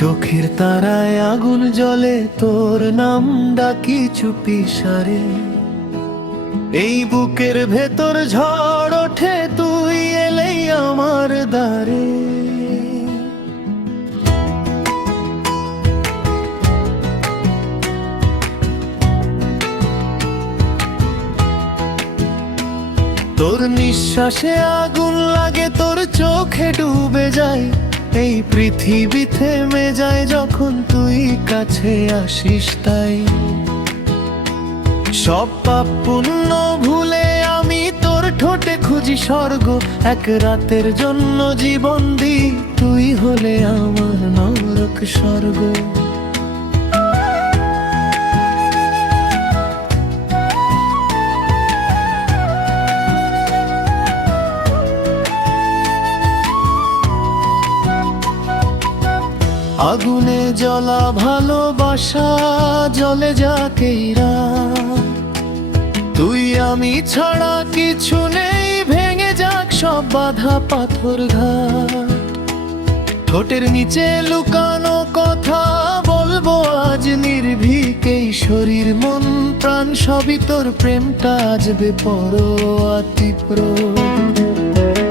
চোখের তারায় আগুন জ্বলে, তোর নাম ডাকি চুপি সারে। এই বুকের ভেতর ঝড় ওঠে, তুই এলেই আমার দ্বারে। তোর নিঃশ্বাসে আগুন লাগে, তোর চোখে ডুবে যায় এই পৃথিবী, থেমে যায় যখন তুই কাছে আসিস। তাই সব পাপ পুণ্য ভুলে আমি তোর ঠোঁটে খুঁজি স্বর্গ। এক রাতের জন্য জীবন দি, তুই হলে আমার নরক স্বর্গ। আগুনে জ্বলা ভালোবাসা জ্বলে যাক এই রাত, তুই আমি ছাড়া কিছু নেই, ভেঙে যাক সব বাধা পাথর ঘাট। ঠোঁটের নিচে লুকানো কথা বলবো আজ নির্ভীক, এই শরীর মন প্রাণ সবই তোর প্রেমটা আজবে পরোয়া তীব্র।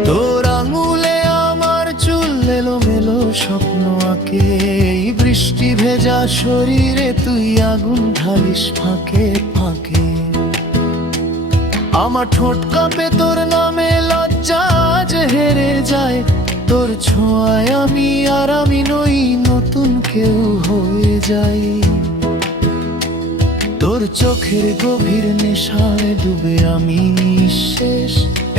তোর আঙুলে আমার চুল এলোমেলো স্বপ্ন আঁকে, এই বৃষ্টি ভেজা শরীরে তুই আগুন ঢালিস ফাঁকে ফাঁকে। আমার ঠোঁট কাঁপে তোর নামে, লজ্জা আজ হেরে যায় তোর ছোঁয়ায়। আমি নই, নতুন কেউ হয়ে যাই। তোর চোখের গভীর নেশায় ডুবে আমি নিঃশেষ,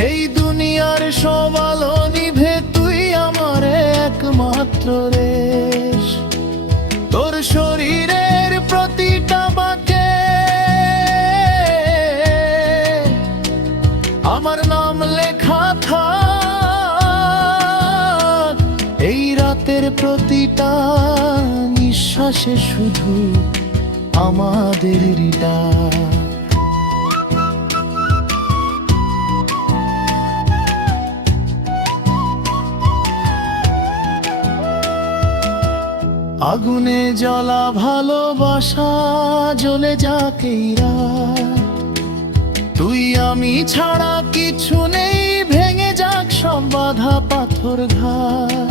এই দুনিয়ার সব আলো নিভে তুই আমার একমাত্র রেশ। তোর শরীরের প্রতিটা বাঁকে আমার নাম লেখা থাক, এই রাতের প্রতিটা নিঃশ্বাসে শুধু আমাদের ডাক। আগুনে জ্বলা ভালোবাসা জ্বলে যাক এই রাত, তুই আমি ছাড়া কিছু নেই, ভেঙে যাক সব বাধা পাথর ঘাট।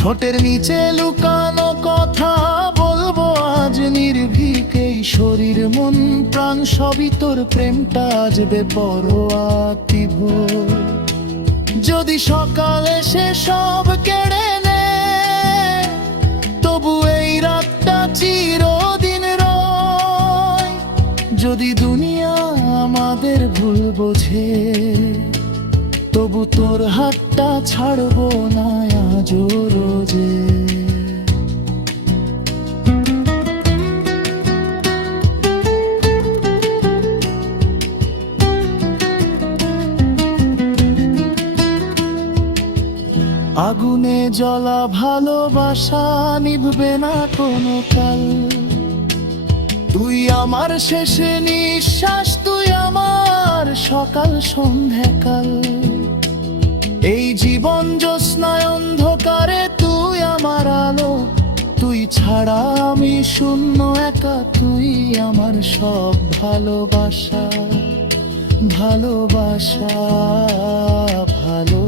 ঠোঁটের নিচে লুকানো কথা বলবো আজ নির্ভীক, এই শরীর মন প্রাণ সবই তোর প্রেমটা আজবে পরোয়া তীব্র। যদি সকালে সে সব কেড়ে নে, তবু এই রাতটা চিরদিন রয়। যদি দুনিয়া আমাদের ভুল বোঝে, তবু তোর হাতটা ছাড়বো না আজও রোজে। আগুনে জ্বলা ভালোবাসা নিভবে না কোনো কাল, তুই আমার শেষ নিঃশ্বাস, তুই আমার সকাল সন্ধ্যাকাল। এই জীবন জ্যোৎস্নায় অন্ধকারে তুই আমার আলো, তুই ছাড়া আমি শূন্য একা, তুই আমার সব ভালোবাসা ভালোবাসা ভালো।